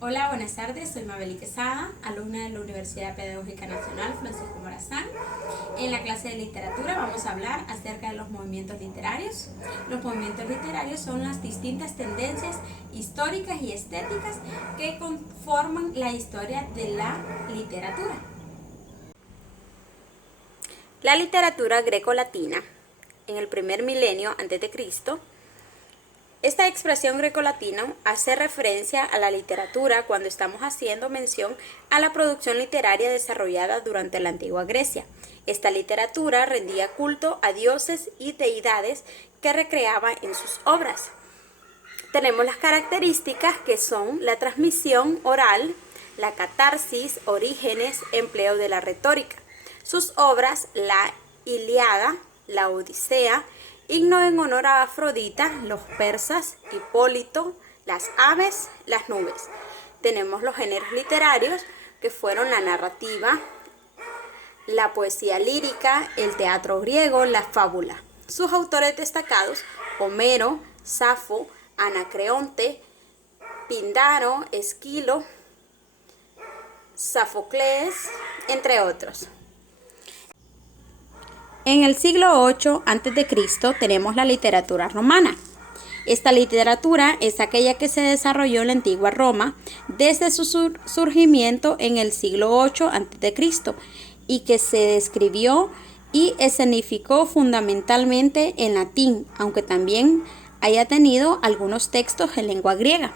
Hola, buenas tardes. Soy Mabel Quesada, alumna de la Universidad Pedagógica Nacional Francisco Morazán. En la clase de literatura vamos a hablar acerca de los movimientos literarios. Los movimientos literarios son las distintas tendencias históricas y estéticas que conforman la historia de la literatura. La literatura grecolatina en el primer milenio a.C. Esta expresión grecolatina hace referencia a la literatura cuando estamos haciendo mención a la producción literaria desarrollada durante la antigua Grecia. Esta literatura rendía culto a dioses y deidades que recreaba en sus obras. Tenemos las características que son la transmisión oral, la catarsis, orígenes, empleo de la retórica. Sus obras, la Ilíada, la Odisea, himno en honor a Afrodita, los persas, Hipólito, las aves, las nubes. Tenemos los géneros literarios que fueron la narrativa, la poesía lírica, el teatro griego, la fábula. Sus autores destacados: Homero, Safo, Anacreonte, Píndaro, Esquilo, Sófocles, entre otros. En el siglo VIII a.C. tenemos la literatura romana. Esta literatura es aquella que se desarrolló en la antigua Roma desde su surgimiento en el siglo VIII a.C. y que se escribió y escenificó fundamentalmente en latín, aunque también haya tenido algunos textos en lengua griega.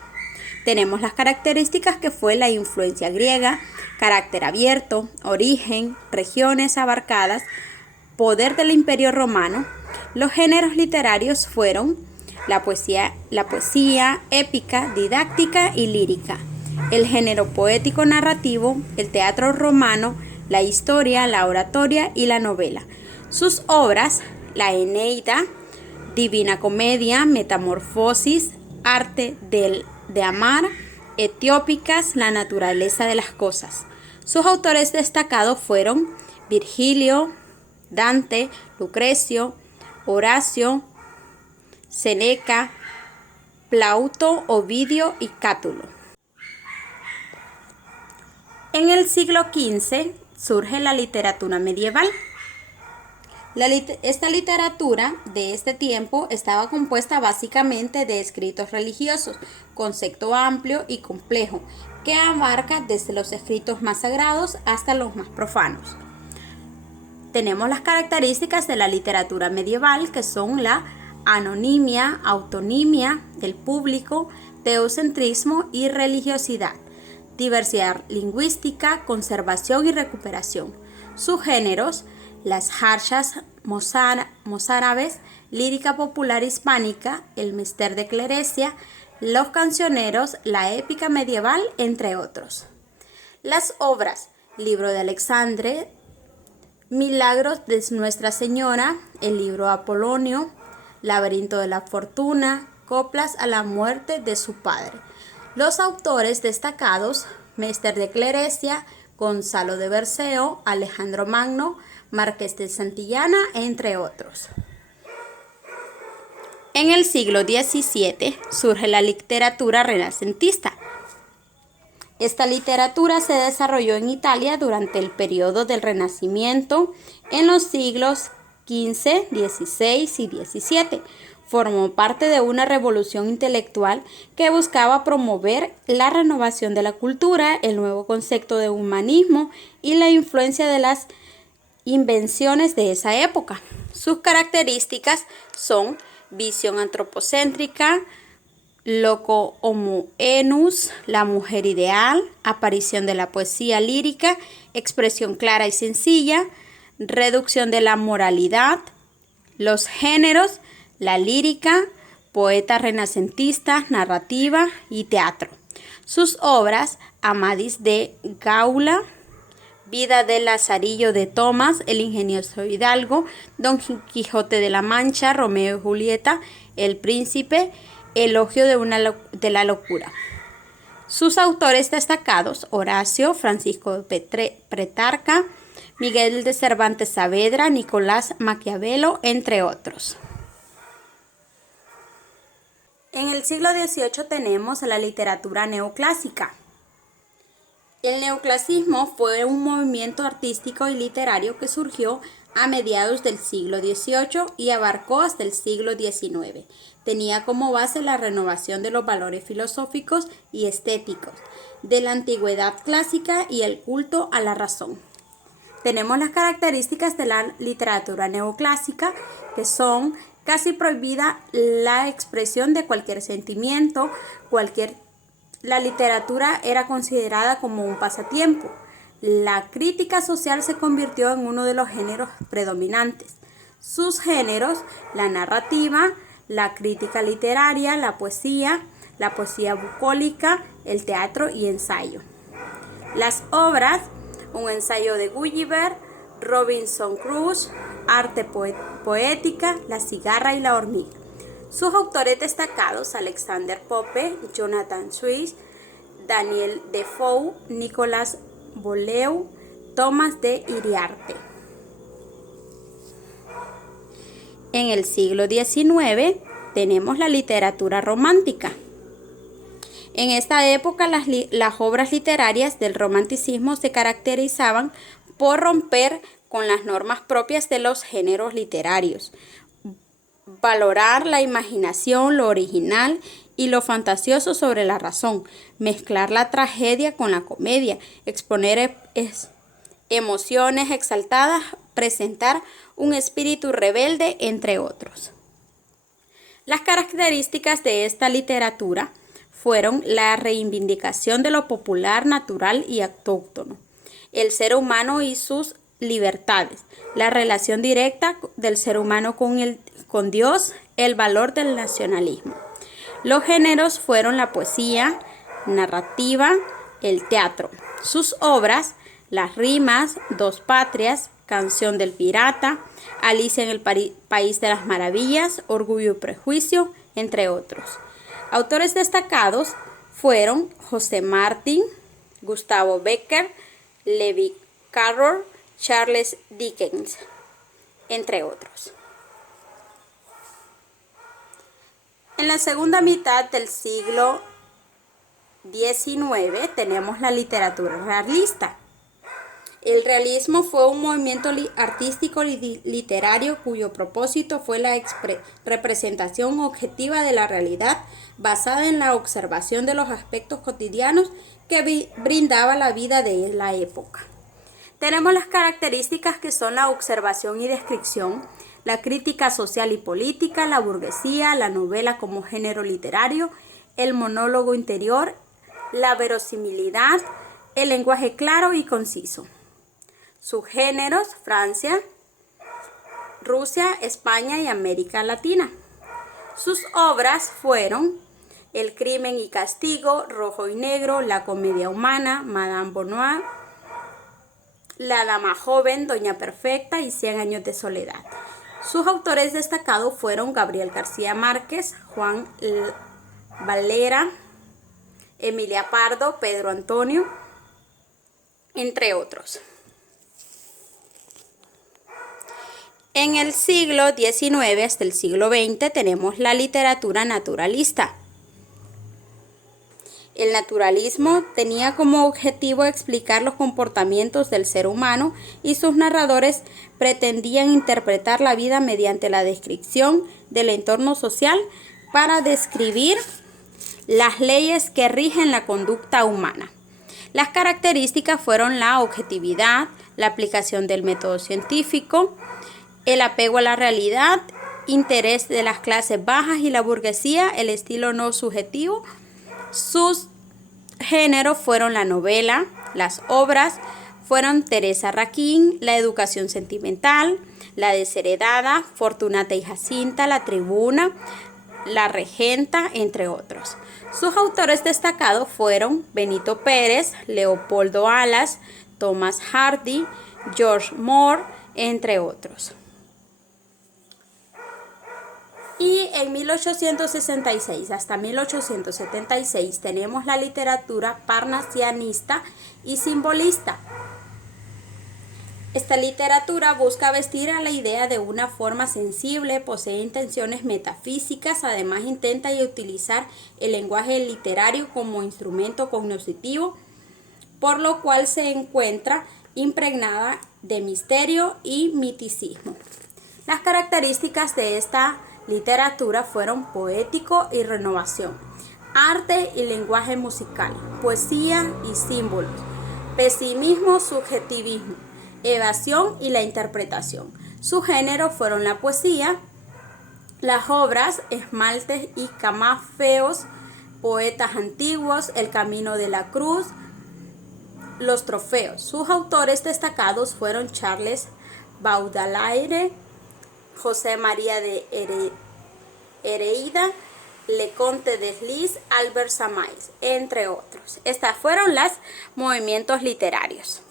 Tenemos las características que fue la influencia griega, carácter abierto, origen, regiones abarcadas, poder del Imperio Romano. Los géneros literarios fueron la poesía épica, didáctica y lírica, el género poético narrativo, el teatro romano, la historia, la oratoria y la novela. Sus obras: la Eneida, Divina Comedia, Metamorfosis, Arte de amar, Etiópicas, la naturaleza de las cosas. Sus autores destacados fueron Virgilio, Dante, Lucrecio, Horacio, Seneca, Plauto, Ovidio y Cátulo. En el siglo XV surge la literatura medieval. Esta literatura de este tiempo estaba compuesta básicamente de escritos religiosos, concepto amplio y complejo, que abarca desde los escritos más sagrados hasta los más profanos. Tenemos las características de la literatura medieval, que son la anonimia, autonomía del público, teocentrismo y religiosidad, diversidad lingüística, conservación y recuperación. Sus géneros: las jarchas mozárabes, lírica popular hispánica, el mester de clerecía, los cancioneros, la épica medieval, entre otros. Las obras: libro de Alexandre, Milagros de Nuestra Señora, el libro Apolonio, Laberinto de la Fortuna, Coplas a la muerte de su padre. Los autores destacados: Mester de Clerecía, Gonzalo de Berceo, Alejandro Magno, Marqués de Santillana, entre otros. En el siglo XVII surge la literatura renacentista. Esta literatura se desarrolló en Italia durante el periodo del Renacimiento en los siglos XV, XVI y XVII. Formó parte de una revolución intelectual que buscaba promover la renovación de la cultura, el nuevo concepto de humanismo y la influencia de las invenciones de esa época. Sus características son visión antropocéntrica, loco homoenus, la mujer ideal, aparición de la poesía lírica, expresión clara y sencilla, reducción de la moralidad. Los géneros: la lírica, poeta renacentista, narrativa y teatro. Sus obras: Amadís de Gaula, Vida de Lazarillo de Tomás, El ingenioso Hidalgo, Don Quijote de la Mancha, Romeo y Julieta, El Príncipe, Elogio de la locura. Sus autores destacados: Horacio, Francisco de Petrarca, Miguel de Cervantes Saavedra, Nicolás Maquiavelo, entre otros. En el siglo XVIII tenemos la literatura neoclásica. El neoclasicismo fue un movimiento artístico y literario que surgió a mediados del siglo XVIII y abarcó hasta el siglo XIX. Tenía como base la renovación de los valores filosóficos y estéticos de la antigüedad clásica y el culto a la razón. Tenemos las características de la literatura neoclásica, que son casi prohibida la expresión de cualquier sentimiento, la literatura era considerada como un pasatiempo. La crítica social se convirtió en uno de los géneros predominantes. Sus géneros, la narrativa, la crítica literaria, la poesía bucólica, el teatro y ensayo. Las obras, un ensayo de Gulliver, Robinson Crusoe, arte poética, la cigarra y la hormiga. Sus autores destacados, Alexander Pope, Jonathan Swift, Daniel Defoe, Nicolas Beaulieu, Tomás de Iriarte. En el siglo XIX tenemos la literatura romántica. En esta época las obras literarias del romanticismo se caracterizaban por romper con las normas propias de los géneros literarios, valorar la imaginación, lo original y lo fantasioso sobre la razón, mezclar la tragedia con la comedia, exponer emociones exaltadas, presentar un espíritu rebelde, entre otros. Las características de esta literatura fueron la reivindicación de lo popular, natural y autóctono, el ser humano y sus libertades, la relación directa del ser humano con Dios, el valor del nacionalismo. Los géneros fueron la poesía, narrativa, el teatro. Sus obras, Las rimas, Dos patrias, Canción del pirata, Alicia en el País de las Maravillas, Orgullo y Prejuicio, entre otros. Autores destacados fueron José Martin, Gustavo Bécquer, Lewis Carroll, Charles Dickens, entre otros. En la segunda mitad del siglo XIX tenemos la literatura realista. El realismo fue un movimiento artístico y literario cuyo propósito fue la representación objetiva de la realidad basada en la observación de los aspectos cotidianos que brindaba la vida de la época. Tenemos las características que son la observación y descripción, la crítica social y política, la burguesía, la novela como género literario, el monólogo interior, la verosimilidad, el lenguaje claro y conciso. Sus géneros: Francia, Rusia, España y América Latina. Sus obras fueron El crimen y castigo, Rojo y negro, La comedia humana, Madame Bovary, La dama joven, Doña Perfecta y 100 años de soledad. Sus autores destacados fueron Gabriel García Márquez, Juan Valera, Emilia Pardo, Pedro Antonio, entre otros. En el siglo XIX hasta el siglo XX tenemos la literatura naturalista. El naturalismo tenía como objetivo explicar los comportamientos del ser humano y sus narradores pretendían interpretar la vida mediante la descripción del entorno social para describir las leyes que rigen la conducta humana. Las características fueron la objetividad, la aplicación del método científico, el apego a la realidad, interés de las clases bajas y la burguesía, el estilo no subjetivo. Sus géneros fueron la novela, las obras fueron Teresa Raquín, La educación sentimental, La desheredada, Fortunata y Jacinta, La tribuna, La regenta, entre otros. Sus autores destacados fueron Benito Pérez, Leopoldo Alas, Thomas Hardy, George Moore, entre otros. Y en 1866 hasta 1876 tenemos la literatura parnasianista y simbolista. Esta literatura busca vestir a la idea de una forma sensible, posee intenciones metafísicas, además intenta utilizar el lenguaje literario como instrumento cognoscitivo por lo cual se encuentra impregnada de misterio y miticismo. Las características de esta literatura fueron poético y renovación, arte y lenguaje musical, poesía y símbolos, pesimismo, subjetivismo, evasión y la interpretación. Su género fueron la poesía, las obras, esmaltes y camafeos, poetas antiguos, el camino de la cruz, los trofeos. Sus autores destacados fueron Charles Baudelaire, José María de Hereida, Leconte de Lisle, Albert Samain, entre otros. Estas fueron los movimientos literarios.